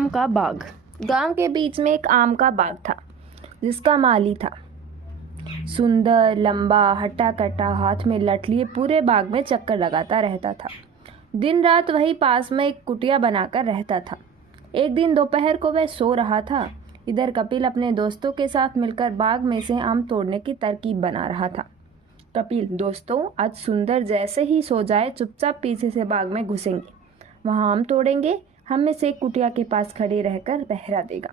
आम का बाग। गांव के बीच में एक आम का बाग था, जिसका माली था सुंदर, लंबा, हट्टा कट्टा, हाथ में लठ लिए पूरे बाग में चक्कर लगाता रहता था। दिन रात वही पास में एक कुटिया बनाकर रहता था। एक दिन दोपहर को वह सो रहा था। इधर कपिल अपने दोस्तों के साथ मिलकर बाग में से आम तोड़ने की तरकीब बना रहा था। कपिल, दोस्तों, आज सुंदर जैसे ही सो जाए चुपचाप पीछे से बाग में घुसेंगे, वहाँ आम तोड़ेंगे, हम में से एक कुटिया के पास खड़े रहकर पहरा देगा।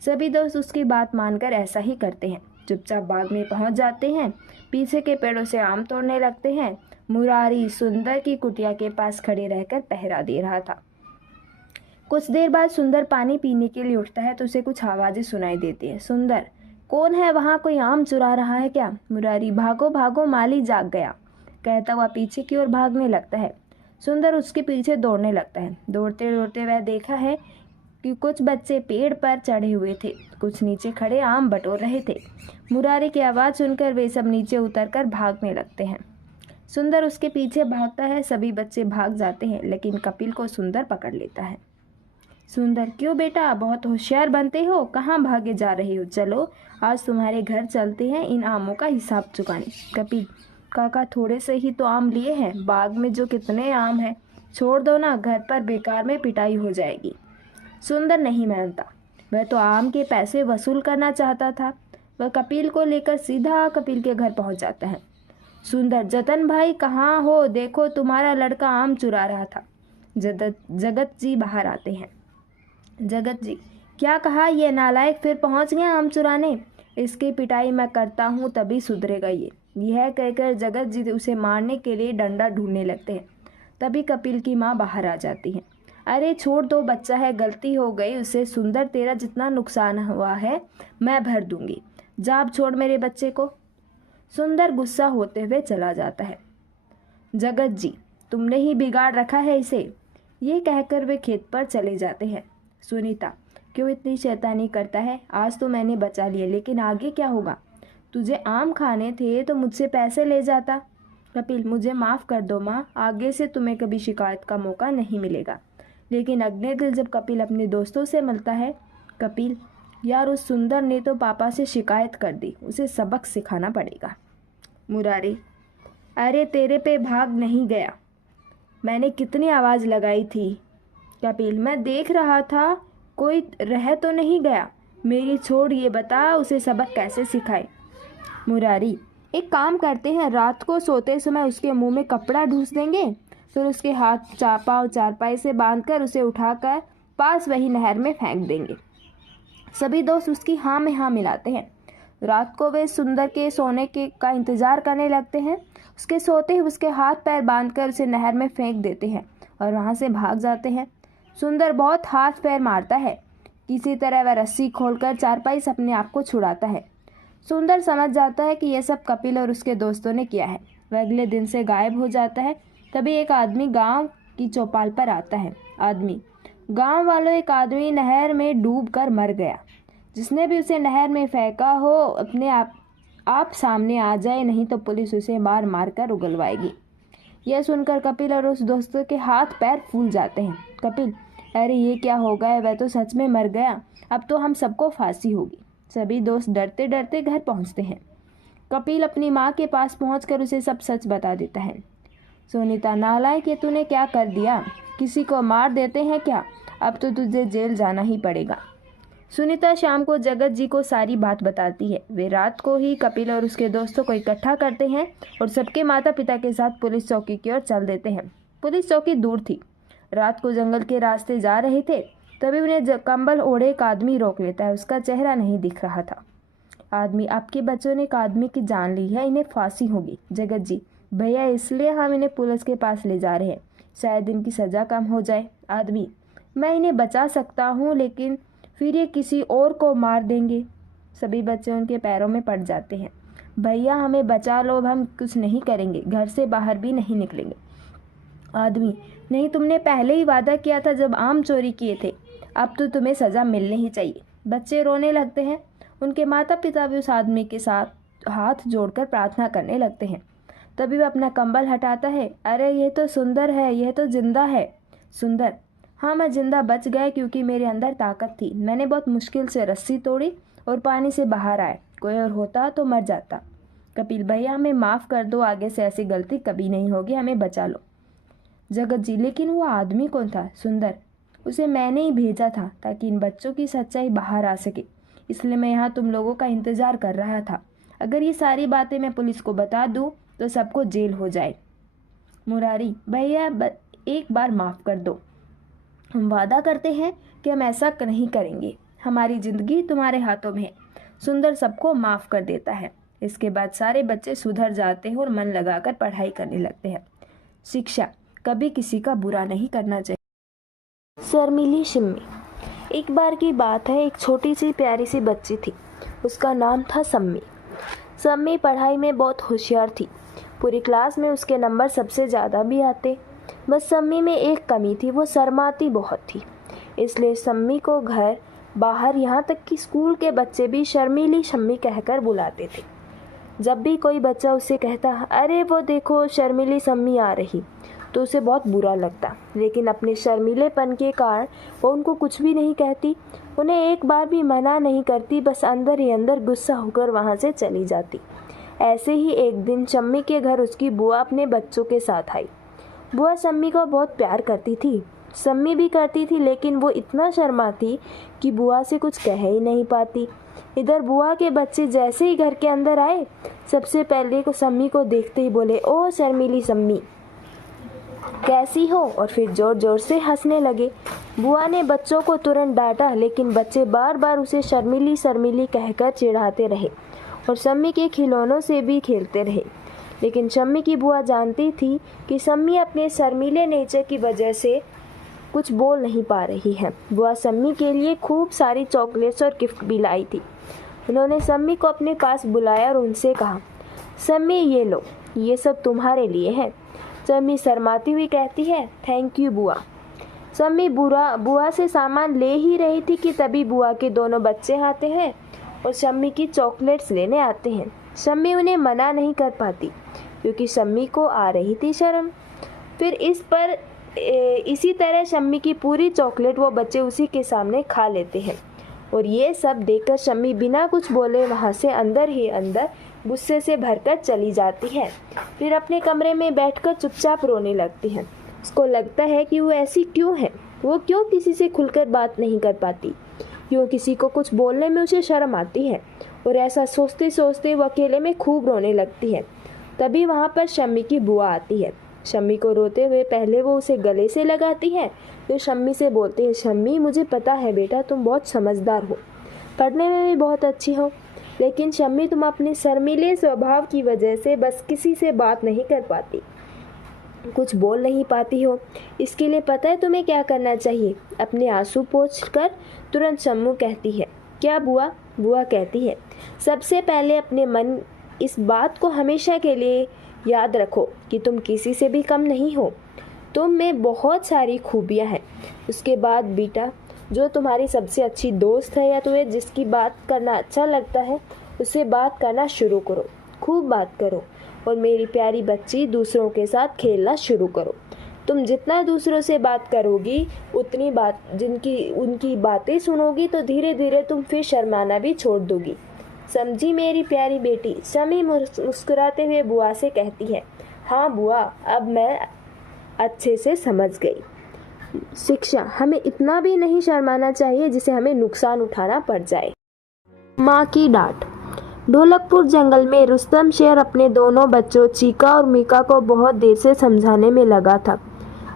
सभी दोस्त उसकी बात मानकर ऐसा ही करते हैं। चुपचाप बाग में पहुंच जाते हैं, पीछे के पेड़ों से आम तोड़ने लगते हैं। मुरारी सुंदर की कुटिया के पास खड़े रहकर पहरा दे रहा था। कुछ देर बाद सुंदर पानी पीने के लिए उठता है तो उसे कुछ आवाज़ें सुनाई देती है। सुंदर, कौन है वहाँ? कोई आम चुरा रहा है क्या? मुरारी, भागो भागो, माली जाग गया, कहता हुआ पीछे की ओर भागने लगता है। सुंदर उसके पीछे दौड़ने लगता है। दौड़ते दौड़ते वह देखा है कि कुछ बच्चे पेड़ पर चढ़े हुए थे, कुछ नीचे खड़े आम बटोर रहे थे। मुरारी की आवाज़ सुनकर वे सब नीचे उतरकर भागने लगते हैं। सुंदर उसके पीछे भागता है। सभी बच्चे भाग जाते हैं, लेकिन कपिल को सुंदर पकड़ लेता है। सुंदर, क्यों बेटा, बहुत होशियार बनते हो, कहाँ भागे जा रहे हो? चलो आज तुम्हारे घर चलते हैं इन आमों का हिसाब चुकाने। कपिल, काका, थोड़े से ही तो आम लिए हैं, बाग में जो कितने आम हैं, छोड़ दो ना, घर पर बेकार में पिटाई हो जाएगी। सुंदर नहीं मानता। वह तो आम के पैसे वसूल करना चाहता था। वह कपिल को लेकर सीधा कपिल के घर पहुंच जाता है। सुंदर, जतन भाई कहाँ हो? देखो तुम्हारा लड़का आम चुरा रहा था। जगत जी बाहर आते हैं। जगत जी, क्या कहा? ये नालायक फिर पहुंच गया आम चुराने। इसकी पिटाई मैं करता हूँ तभी सुधरेगा ये। यह कहकर जगत जी उसे मारने के लिए डंडा ढूंढने लगते हैं। तभी कपिल की माँ बाहर आ जाती है। अरे छोड़ दो, बच्चा है, गलती हो गई उसे। सुंदर, तेरा जितना नुकसान हुआ है मैं भर दूंगी। जा अब छोड़ मेरे बच्चे को। सुंदर गुस्सा होते हुए चला जाता है। जगत जी, तुमने ही बिगाड़ रखा है इसे। ये कहकर वे खेत पर चले जाते हैं। सुनीता, क्यों इतनी शैतानी करता है? आज तो मैंने बचा लिया, लेकिन आगे क्या होगा? तुझे आम खाने थे तो मुझसे पैसे ले जाता। कपिल, मुझे माफ़ कर दो माँ, आगे से तुम्हें कभी शिकायत का मौका नहीं मिलेगा। लेकिन अगले दिन जब कपिल अपने दोस्तों से मिलता है, कपिल, यार उस सुंदर ने तो पापा से शिकायत कर दी, उसे सबक सिखाना पड़ेगा। मुरारी, अरे तेरे पे भाग नहीं गया, मैंने कितनी आवाज़ लगाई थी। कपिल, मैं देख रहा था, कोई रह तो नहीं गया। मेरी छोड़, ये बता उसे सबक कैसे सिखाए। मुरारी, एक काम करते हैं, रात को सोते समय उसके मुंह में कपड़ा ढूंस देंगे, फिर उसके हाथ पाँव चारपाई से बांधकर उसे उठाकर पास वही नहर में फेंक देंगे। सभी दोस्त उसकी हाँ में हाँ मिलाते हैं। रात को वे सुंदर के सोने के का इंतजार करने लगते हैं। उसके सोते ही उसके हाथ पैर बांधकर उसे नहर में फेंक देते हैं और वहाँ से भाग जाते हैं। सुंदर बहुत हाथ पैर मारता है। किसी तरह वह रस्सी खोलकर चारपाई से अपने आप को छुड़ाता है। सुंदर समझ जाता है कि यह सब कपिल और उसके दोस्तों ने किया है। वह अगले दिन से गायब हो जाता है। तभी एक आदमी गांव की चौपाल पर आता है। आदमी, गांव वालों, एक आदमी नहर में डूबकर मर गया। जिसने भी उसे नहर में फेंका हो अपने आप सामने आ जाए, नहीं तो पुलिस उसे मार मार कर उगलवाएगी। यह सुनकर कपिल और उस दोस्तों के हाथ पैर फूल जाते हैं। कपिल, अरे ये क्या हो गया? वह तो सच में मर गया, अब तो हम सबको फांसी होगी। सभी दोस्त डरते डरते घर पहुंचते हैं। कपिल अपनी माँ के पास पहुंचकर उसे सब सच बता देता है। सुनीता, नालायक, ये तूने क्या कर दिया? किसी को मार देते हैं क्या? अब तो तुझे जेल जाना ही पड़ेगा। सुनीता शाम को जगत जी को सारी बात बताती है। वे रात को ही कपिल और उसके दोस्तों को इकट्ठा करते हैं और सबके माता पिता के साथ पुलिस चौकी की ओर चल देते हैं। पुलिस चौकी दूर थी। रात को जंगल के रास्ते जा रहे थे, तभी उन्हें कंबल ओढ़े एक आदमी रोक लेता है। उसका चेहरा नहीं दिख रहा था। आदमी, आपके बच्चों ने एक आदमी की जान ली है, इन्हें फांसी होगी। जगत जी, भैया, इसलिए हम इन्हें पुलिस के पास ले जा रहे हैं, शायद इनकी सज़ा कम हो जाए। आदमी, मैं इन्हें बचा सकता हूँ, लेकिन फिर ये किसी और को मार देंगे। सभी बच्चे उनके पैरों में पड़ जाते हैं। भैया, हमें बचा लो, अब हम कुछ नहीं करेंगे, घर से बाहर भी नहीं निकलेंगे। आदमी, नहीं, तुमने पहले ही वादा किया था जब आम चोरी किए थे, अब तो तुम्हें सज़ा मिलनी ही चाहिए। बच्चे रोने लगते हैं। उनके माता पिता भी उस आदमी के साथ हाथ जोड़कर प्रार्थना करने लगते हैं। तभी वह अपना कंबल हटाता है। अरे ये तो सुंदर है, यह तो जिंदा है। सुंदर, हाँ, मैं जिंदा बच गया क्योंकि मेरे अंदर ताकत थी। मैंने बहुत मुश्किल से रस्सी तोड़ी और पानी से बाहर आए। कोई और होता तो मर जाता। कपिल भैया, हमें माफ़ कर दो, आगे से ऐसी गलती कभी नहीं होगी, हमें बचा लो। जगत जी, लेकिन वो आदमी कौन था? सुंदर। उसे मैंने ही भेजा था ताकि इन बच्चों की सच्चाई बाहर आ सके, इसलिए मैं यहाँ तुम लोगों का इंतज़ार कर रहा था। अगर ये सारी बातें मैं पुलिस को बता दूँ तो सबको जेल हो जाए। मुरारी भैया, एक बार माफ़ कर दो। हम वादा करते हैं कि हम ऐसा नहीं करेंगे। हमारी ज़िंदगी तुम्हारे हाथों में है। सुंदर सबको माफ़ कर देता है। इसके बाद सारे बच्चे सुधर जाते हैं और मन लगाकर पढ़ाई करने लगते हैं। शिक्षा, कभी किसी का बुरा नहीं करना चाहिए। शर्मीली शिम्मी। एक बार की बात है, एक छोटी सी प्यारी सी बच्ची थी। उसका नाम था सम्मी। सम्मी पढ़ाई में बहुत होशियार थी। पूरी क्लास में उसके नंबर सबसे ज़्यादा भी आते। बस सम्मी में एक कमी थी, वो शर्माती बहुत थी। इसलिए सम्मी को घर बाहर यहाँ तक कि स्कूल के बच्चे भी शर्मीली शम्मी कहकर बुलाते थे। जब भी कोई बच्चा उसे कहता, अरे वो देखो शर्मीली सम्मी आ रही, तो उसे बहुत बुरा लगता। लेकिन अपने शर्मीलेपन के कारण वो उनको कुछ भी नहीं कहती, उन्हें एक बार भी मना नहीं करती, बस अंदर ही अंदर गुस्सा होकर वहाँ से चली जाती। ऐसे ही एक दिन शम्मी के घर उसकी बुआ अपने बच्चों के साथ आई। बुआ सम्मी को बहुत प्यार करती थी, सम्मी भी करती थी, लेकिन वो इतना शर्माती कि बुआ से कुछ कह ही नहीं पाती। इधर बुआ के बच्चे जैसे ही घर के अंदर आए, सबसे पहले को सम्मी को देखते ही बोले, ओ शर्मीली सम्मी, कैसी हो? और फिर जोर जोर से हंसने लगे। बुआ ने बच्चों को तुरंत डांटा, लेकिन बच्चे बार बार उसे शर्मीली शर्मीली कहकर चिढ़ाते रहे और सम्मी के खिलौनों से भी खेलते रहे। लेकिन शम्मी की बुआ जानती थी कि सम्मी अपने शर्मीले नेचर की वजह से कुछ बोल नहीं पा रही है। बुआ सम्मी के लिए खूब सारी चॉकलेट्स और गिफ्ट भी लाई थी। उन्होंने सम्मी को अपने पास बुलाया और उनसे कहा, सम्मी ये लो, ये सब तुम्हारे लिए है। सम्मी शर्माती हुई कहती है, थैंक यू बुआ। सम्मी बुआ से सामान ले ही रही थी कि तभी बुआ के दोनों बच्चे आते हैं और शम्मी की चॉकलेट्स लेने आते हैं। शम्मी उन्हें मना नहीं कर पाती क्योंकि शम्मी को आ रही थी शर्म। फिर इसी तरह शम्मी की पूरी चॉकलेट वो बच्चे उसी के सामने खा लेते हैं और ये सब देखकर शम्मी बिना कुछ बोले वहाँ से अंदर ही अंदर गुस्से से भरकर चली जाती है। फिर अपने कमरे में बैठकर चुपचाप रोने लगती है। उसको लगता है कि वो ऐसी क्यों है, वो क्यों किसी से खुलकर बात नहीं कर पाती, क्यों किसी को कुछ बोलने में उसे शर्म आती है। और ऐसा सोचते सोचते वो अकेले में खूब रोने लगती है। तभी वहाँ पर शम्मी की बुआ आती है। शम्मी को रोते हुए पहले वो उसे गले से लगाती है, फिर शम्मी से बोलती है, शम्मी मुझे पता है बेटा, तुम बहुत समझदार हो, पढ़ने में भी बहुत अच्छी हो, लेकिन शम्मी तुम अपने शर्मीले स्वभाव की वजह से बस किसी से बात नहीं कर पाती, कुछ बोल नहीं पाती हो। इसके लिए पता है तुम्हें क्या करना चाहिए? अपने आंसू पोंछ कर तुरंत शम्मू कहती है, क्या बुआ? बुआ कहती है, सबसे पहले अपने मन इस बात को हमेशा के लिए याद रखो कि तुम किसी से भी कम नहीं हो, तुम में बहुत सारी खूबियाँ हैं। उसके बाद बेटा, जो तुम्हारी सबसे अच्छी दोस्त है या तुम्हें जिसकी बात करना अच्छा लगता है, उससे बात करना शुरू करो, खूब बात करो। और मेरी प्यारी बच्ची, दूसरों के साथ खेलना शुरू करो। तुम जितना दूसरों से बात करोगी, उनकी बातें सुनोगी, तो धीरे धीरे तुम फिर शर्माना भी छोड़ दोगी। समझी मेरी प्यारी बेटी? शम्मी मुस्कुराते हुए बुआ से कहती है, हाँ बुआ, अब मैं अच्छे से समझ गई। शिक्षा, हमें इतना भी नहीं शर्माना चाहिए जिसे हमें नुकसान उठाना पड़ जाए। माँ की डांट। ढोलकपुर जंगल में रुस्तम शेर अपने दोनों बच्चों चीका और मीका को बहुत देर से समझाने में लगा था।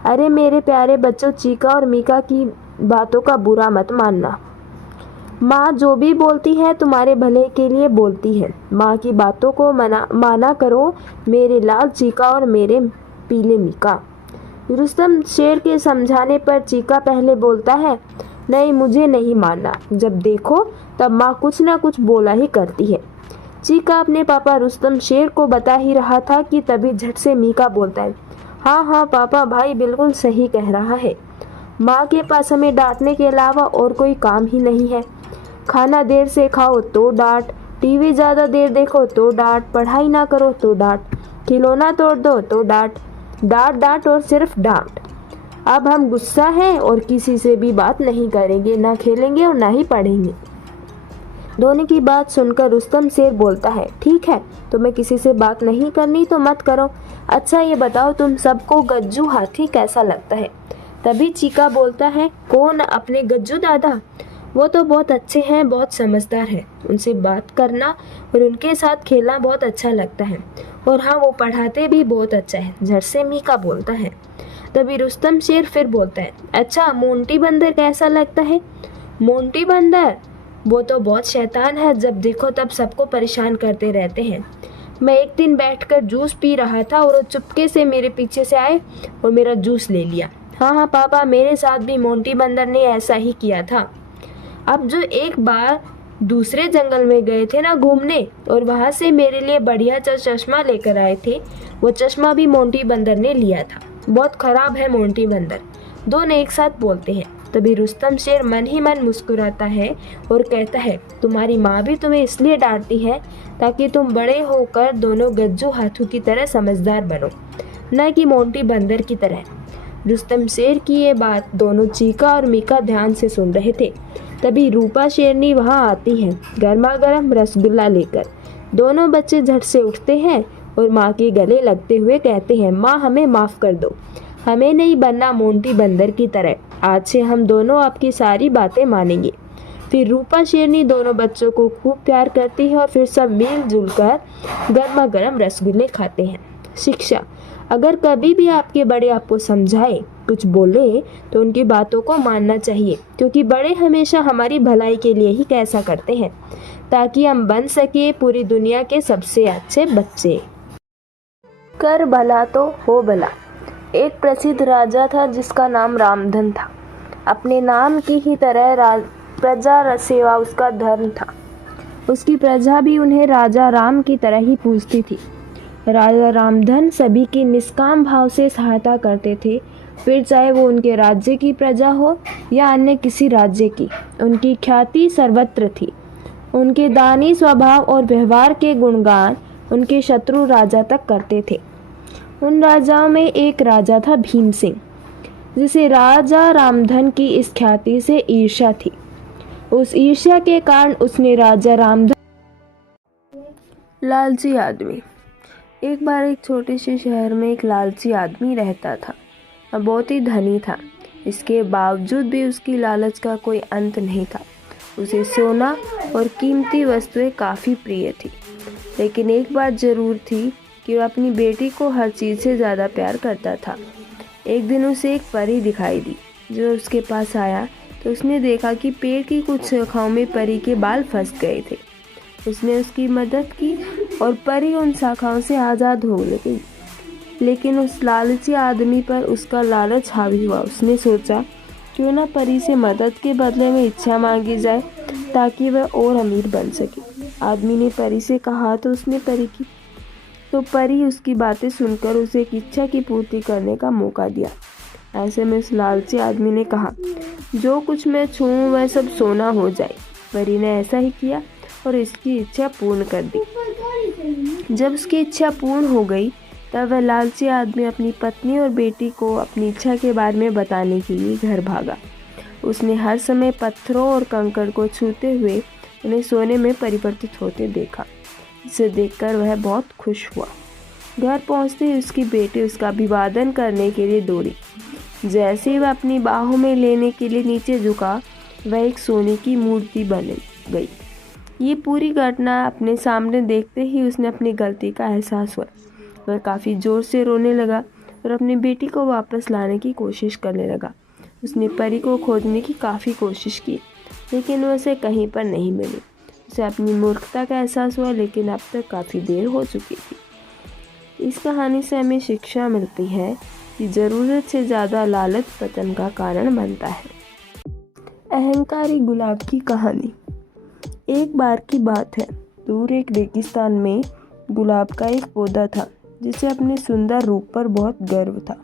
अरे मेरे प्यारे बच्चों, चीका और मीका की बातों का बुरा मत मानना। माँ जो भी बोलती है तुम्हारे भले के लिए बोलती है। माँ की बातों को माना करो मेरे लाल चीका और मेरे पीले मीका। रुस्तम शेर के समझाने पर चीका पहले बोलता है, नहीं मुझे नहीं मानना, जब देखो तब माँ कुछ ना कुछ बोला ही करती है। चीका अपने पापा रुस्तम शेर को बता ही रहा था कि तभी झट से मीका बोलता है, हाँ हाँ पापा, भाई बिल्कुल सही कह रहा है। माँ के पास हमें डांटने के अलावा और कोई काम ही नहीं है। खाना देर से खाओ तो डांट, टीवी ज़्यादा देर देखो तो डांट, पढ़ाई ना करो तो डांट, खिलौना तोड़ दो तो डांट, डांट डांट और सिर्फ डांट। अब हम गुस्सा हैं और किसी से भी बात नहीं करेंगे, ना खेलेंगे और ना ही पढ़ेंगे। दोनों की बात सुनकर रुस्तम शेर बोलता है, ठीक है, तुम्हें किसी से बात नहीं करनी तो मत करो। अच्छा ये बताओ तुम सबको गज्जू हाथी कैसा लगता है? तभी चीका बोलता है, कौन? अपने गज्जू दादा? वो तो बहुत अच्छे हैं, बहुत समझदार हैं। उनसे बात करना और उनके साथ खेलना बहुत अच्छा लगता है। और हाँ, वो पढ़ाते भी बहुत अच्छा है, झट से मीका बोलता है। तभी रुस्तम शेर फिर बोलता है, अच्छा मोंटी बंदर कैसा लगता है? मोंटी बंदर? वो तो बहुत शैतान है, जब देखो तब सबको परेशान करते रहते हैं। मैं एक दिन बैठकर जूस पी रहा था और वो चुपके से मेरे पीछे से आए और मेरा जूस ले लिया। हाँ पापा, मेरे साथ भी मोंटी बंदर ने ऐसा ही किया था। अब जो एक बार दूसरे जंगल में गए थे ना घूमने, और वहाँ से मेरे लिए बढ़िया चश्मा लेकर आए थे, वो चश्मा भी मोंटी बंदर ने लिया था। बहुत खराब है मोंटी बंदर। दोनों एक साथ बोलते हैं। तभी रुस्तम शेर मन ही मन मुस्कुराता है और कहता है, तुम्हारी माँ भी तुम्हें इसलिए डांटती है ताकि तुम बड़े होकर दोनों गज्जू हाथों की तरह समझदार बनो, न कि मोंटी बंदर की तरह। रुस्तम शेर की ये बात दोनों चीका और मीका ध्यान से सुन रहे थे। तभी रूपा शेरनी वहाँ आती है, गर्मा गर्म रसगुल्ला लेकर। दोनों बच्चे झट से उठते हैं और माँ के गले लगते हुए कहते हैं, माँ हमें माफ़ कर दो, हमें नहीं बनना मोंटी बंदर की तरह। आज से हम दोनों आपकी सारी बातें मानेंगे। फिर रूपा शेरनी दोनों बच्चों को खूब प्यार करती है और फिर सब मिलजुल कर गर्मा गर्म रसगुल्ले खाते हैं। शिक्षा: अगर कभी भी आपके बड़े आपको समझाए, कुछ बोले, तो उनकी बातों को मानना चाहिए, क्योंकि बड़े हमेशा हमारी भलाई के लिए ही ऐसा करते हैं, ताकि हम बन सके पूरी दुनिया के सबसे अच्छे बच्चे। कर भला तो हो भला। एक प्रसिद्ध राजा था जिसका नाम रामधन था। अपने नाम की ही तरह प्रजा सेवा उसका धर्म था। उसकी प्रजा भी उन्हें राजा राम की तरह ही पूजती थी। राजा रामधन सभी की निष्काम भाव से सहायता करते थे, फिर चाहे वो उनके राज्य की प्रजा हो या अन्य किसी राज्य की। उनकी ख्याति सर्वत्र थी। उनके दानी स्वभाव और व्यवहार के गुणगान उनके शत्रु राजा तक करते थे। उन राजाओं में एक राजा था भीम सिंह, जिसे राजा रामधन की इस ख्याति से ईर्ष्या थी। उस ईर्ष्या के कारण उसने राजा रामधन। लालची आदमी। एक बार एक छोटे से शहर में एक लालची आदमी रहता था। वह बहुत ही धनी था। इसके बावजूद भी उसकी लालच का कोई अंत नहीं था। उसे सोना और कीमती वस्तुएं काफ़ी प्रिय थी, लेकिन एक बात जरूर थी कि वह अपनी बेटी को हर चीज़ से ज़्यादा प्यार करता था। एक दिन उसे एक परी दिखाई दी। जो उसके पास आया तो उसने देखा कि पेड़ की कुछ शाखाओं में परी के बाल फंस गए थे। उसने उसकी मदद की और परी उन शाखाओं से आज़ाद हो गई। लेकिन उस लालची आदमी पर उसका लालच हावी हुआ। उसने सोचा, क्यों ना परी से मदद के बदले में इच्छा मांगी जाए ताकि वह और अमीर बन सके। आदमी ने परी से कहा तो उसने परी उसकी बातें सुनकर उसे एक इच्छा की पूर्ति करने का मौका दिया। ऐसे में उस लालची आदमी ने कहा, जो कुछ मैं छूऊं वह सब सोना हो जाए। परी ने ऐसा ही किया और इसकी इच्छा पूर्ण कर दी। जब उसकी इच्छा पूर्ण हो गई तब वह लालची आदमी अपनी पत्नी और बेटी को अपनी इच्छा के बारे में बताने के लिए घर भागा। उसने हर समय पत्थरों और कंकड़ को छूते हुए उन्हें सोने में परिवर्तित होते देखा। इसे देखकर वह बहुत खुश हुआ। घर पहुंचते ही उसकी बेटी उसका अभिवादन करने के लिए दौड़ी। जैसे ही वह अपनी बाहों में लेने के लिए नीचे झुका, वह एक सोने की मूर्ति बन गई। ये पूरी घटना अपने सामने देखते ही उसने अपनी गलती का एहसास हुआ। वह काफ़ी ज़ोर से रोने लगा और अपनी बेटी को वापस लाने की कोशिश करने लगा। उसने परी को खोजने की काफ़ी कोशिश की, लेकिन वह उसे कहीं पर नहीं मिली। उसे अपनी मूर्खता का एहसास हुआ, लेकिन अब तक काफ़ी देर हो चुकी थी। इस कहानी से हमें शिक्षा मिलती है कि ज़रूरत से ज़्यादा लालच पतन का कारण बनता है। अहंकारी गुलाब की कहानी। एक बार की बात है, दूर एक रेगिस्तान में गुलाब का एक पौधा था जिसे अपने सुंदर रूप पर बहुत गर्व था।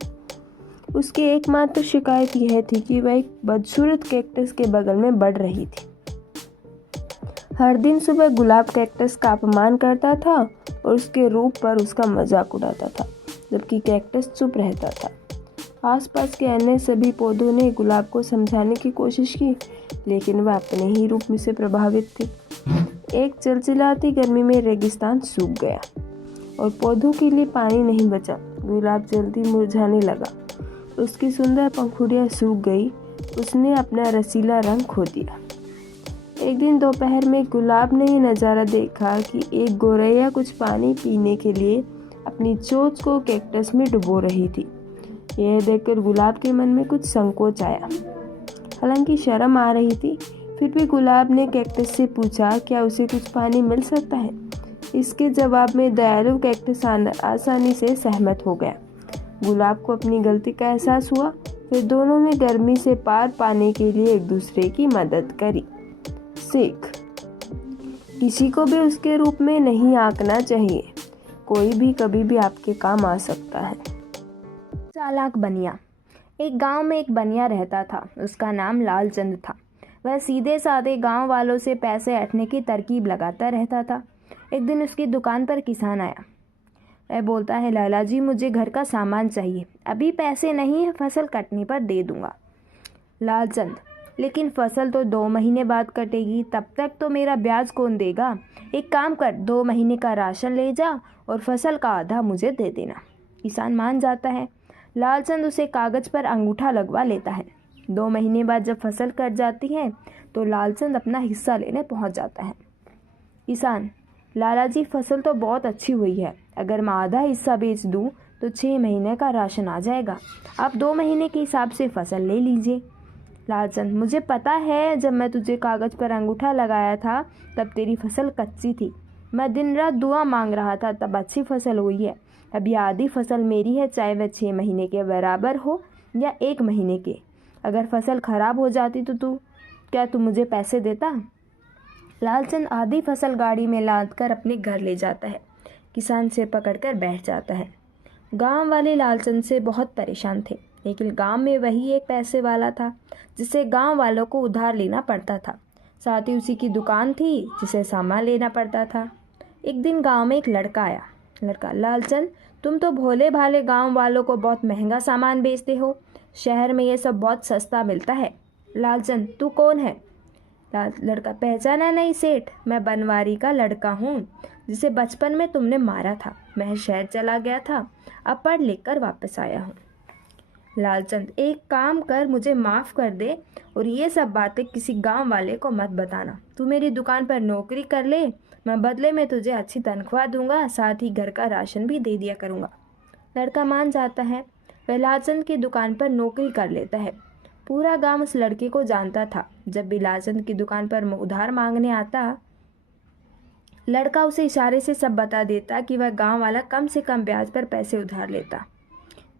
उसकी एकमात्र शिकायत यह थी कि वह एक बदसूरत कैक्टस के बगल में बढ़ रही थी। हर दिन सुबह गुलाब कैक्टस का अपमान करता था और उसके रूप पर उसका मजाक उड़ाता था, जबकि कैक्टस चुप रहता था। आसपास के अन्य सभी पौधों ने गुलाब को समझाने की कोशिश की, लेकिन वह अपने ही रूप में से प्रभावित थी। एक चिलचिलाती गर्मी में रेगिस्तान सूख गया और पौधों के लिए पानी नहीं बचा। गुलाब जल्दी मुरझाने लगा, उसकी सुंदर पंखुड़ियाँ सूख गई, उसने अपना रसीला रंग खो दिया। एक दिन दोपहर में गुलाब ने ये नज़ारा देखा कि एक गौरैया कुछ पानी पीने के लिए अपनी चोंच को कैक्टस में डुबो रही थी। यह देखकर गुलाब के मन में कुछ संकोच आया, हालांकि शर्म आ रही थी। फिर भी गुलाब ने कैक्टस से पूछा, क्या उसे कुछ पानी मिल सकता है? इसके जवाब में दयालु कैक्टस आसानी से सहमत हो गया। गुलाब को अपनी गलती का एहसास हुआ। फिर दोनों ने गर्मी से पार पाने के लिए एक दूसरे की मदद करी। सीख: किसी को भी उसके रूप में नहीं आंकना चाहिए। कोई भी कभी भी आपके काम आ सकता है। चालाक बनिया। एक गांव में एक बनिया रहता था। उसका नाम लालचंद था। वह सीधे साधे गांव वालों से पैसे ऐंठने की तरकीब लगाता रहता था। एक दिन उसकी दुकान पर किसान आया। वह बोलता है, लाला जी, मुझे घर का सामान चाहिए। अभी पैसे नहीं है, फसल कटने पर दे दूंगा। लालचंद: लेकिन फसल तो 2 महीने बाद कटेगी, तब तक तो मेरा ब्याज कौन देगा? एक काम कर, 2 महीने का राशन ले जा और फसल का आधा मुझे दे देना। किसान मान जाता है। लालचंद उसे कागज़ पर अंगूठा लगवा लेता है। 2 महीने बाद जब फसल कट जाती है तो लालचंद अपना हिस्सा लेने पहुंच जाता है। किसान: लाला जी, फसल तो बहुत अच्छी हुई है। अगर मैं आधा हिस्सा बेच दूं तो 6 महीने का राशन आ जाएगा। आप 2 महीने के हिसाब से फसल ले लीजिए। लालचंद: मुझे पता है, जब मैं तुझे कागज़ पर अंगूठा लगाया था तब तेरी फसल कच्ची थी। मैं दिन रात दुआ मांग रहा था, तब अच्छी फसल हुई है। अभी आधी फसल मेरी है, चाहे वह 6 महीने के बराबर हो या 1 महीने के। अगर फसल खराब हो जाती तो क्या तू मुझे पैसे देता? लालचंद आधी फसल गाड़ी में लाद कर अपने घर ले जाता है। किसान सिर पकड़कर बैठ जाता है। गांव वाले लालचंद से बहुत परेशान थे, लेकिन गांव में वही एक पैसे वाला था जिसे गांव वालों को उधार लेना पड़ता था। साथ ही उसी की दुकान थी जिसे सामान लेना पड़ता था। एक दिन गांव में एक लड़का आया। लड़का: लालचंद, तुम तो भोले भाले गांव वालों को बहुत महंगा सामान बेचते हो। शहर में ये सब बहुत सस्ता मिलता है। लालचंद: तू कौन है? लड़का: पहचाना नहीं सेठ, मैं बनवारी का लड़का हूँ जिसे बचपन में तुमने मारा था। मैं शहर चला गया था, अब पढ़ लिख कर वापस आया हूँ। लालचंद: एक काम कर, मुझे माफ़ कर दे और ये सब बातें किसी गांव वाले को मत बताना। तू मेरी दुकान पर नौकरी कर ले, मैं बदले में तुझे अच्छी तनख्वाह दूंगा, साथ ही घर का राशन भी दे दिया करूँगा। लड़का मान जाता है। वह लालचंद की दुकान पर नौकरी कर लेता है। पूरा गांव उस लड़के को जानता था। जब भी लालचंद की दुकान पर उधार मांगने आता, लड़का उसे इशारे से सब बता देता कि वह गांव वाला कम से कम ब्याज पर पैसे उधार लेता।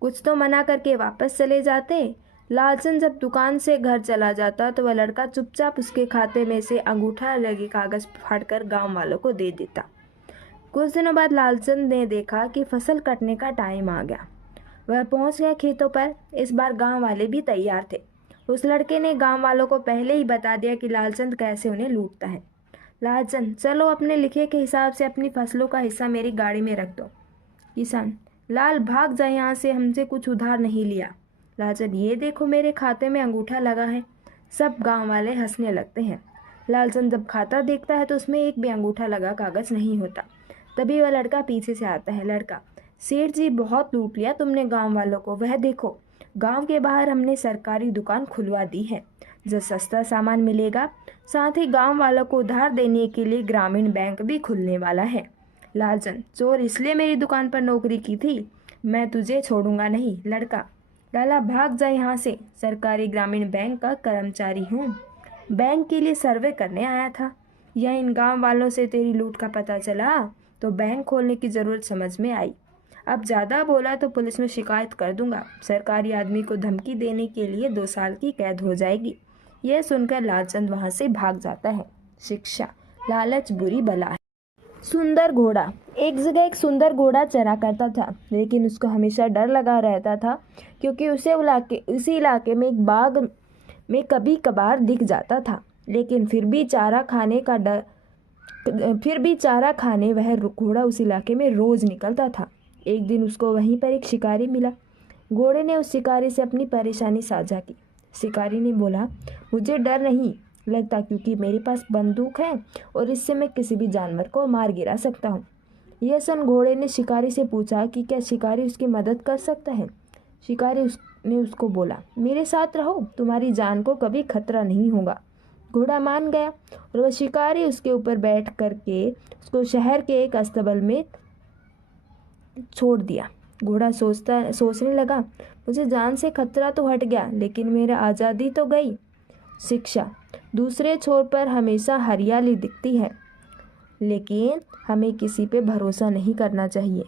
कुछ तो मना करके वापस चले जाते। लालचंद जब दुकान से घर चला जाता तो वह लड़का चुपचाप उसके खाते में से अंगूठा लगे कागज़ फाड़कर गांव वालों को दे देता। कुछ दिनों बाद लालचंद ने देखा कि फसल कटने का टाइम आ गया। वह पहुंच गया खेतों पर। इस बार गांव वाले भी तैयार थे। उस लड़के ने गांव वालों को पहले ही बता दिया कि लालचंद कैसे उन्हें लूटता है। लालचंद: चलो, अपने लिखे के हिसाब से अपनी फसलों का हिस्सा मेरी गाड़ी में रख दो। किसान: लाल, भाग जा यहाँ से, हमसे कुछ उधार नहीं लिया। लालचंद: ये देखो, मेरे खाते में अंगूठा लगा है। सब गांव वाले हंसने लगते हैं। लालचंद जब खाता देखता है तो उसमें एक भी अंगूठा लगा कागज़ नहीं होता। तभी वह लड़का पीछे से आता है। लड़का: सेठ जी, बहुत लूट लिया तुमने गांव वालों को। वह देखो, गांव के बाहर हमने सरकारी दुकान खुलवा दी है, जो सस्ता सामान मिलेगा। साथ ही गांव वालों को उधार देने के लिए ग्रामीण बैंक भी खुलने वाला है। लालचंद: चोर इसलिए मेरी दुकान पर नौकरी की थी, मैं तुझे छोड़ूंगा नहीं। लड़का: लाला, भाग जा यहाँ से, सरकारी ग्रामीण बैंक का कर्मचारी हूँ, बैंक के लिए सर्वे करने आया था। यह इन गांव वालों से तेरी लूट का पता चला तो बैंक खोलने की ज़रूरत समझ में आई। अब ज़्यादा बोला तो पुलिस में शिकायत कर दूंगा। सरकारी आदमी को धमकी देने के लिए 2 साल की कैद हो जाएगी। यह सुनकर लालचंद वहाँ से भाग जाता है। शिक्षा: लालच बुरी बला है। सुंदर घोड़ा। एक जगह एक सुंदर घोड़ा चरा करता था, लेकिन उसको हमेशा डर लगा रहता था क्योंकि उसी इलाके में एक बाघ में कभी कभार दिख जाता था। लेकिन फिर भी चारा खाने वह घोड़ा उस इलाके में रोज़ निकलता था। एक दिन उसको वहीं पर एक शिकारी मिला। घोड़े ने उस शिकारी से अपनी परेशानी साझा की। शिकारी ने बोला, मुझे डर नहीं लगता क्योंकि मेरे पास बंदूक है और इससे मैं किसी भी जानवर को मार गिरा सकता हूँ। यह सुन घोड़े ने शिकारी से पूछा कि क्या शिकारी उसकी मदद कर सकता है। शिकारी ने उसको बोला, मेरे साथ रहो, तुम्हारी जान को कभी खतरा नहीं होगा। घोड़ा मान गया और वह शिकारी उसके ऊपर बैठ करके उसको शहर के एक अस्तबल में छोड़ दिया। घोड़ा सोचने लगा, मुझे जान से खतरा तो हट गया, लेकिन मेरा आज़ादी तो गई। शिक्षा, दूसरे छोर पर हमेशा हरियाली दिखती है, लेकिन हमें किसी पे भरोसा नहीं करना चाहिए।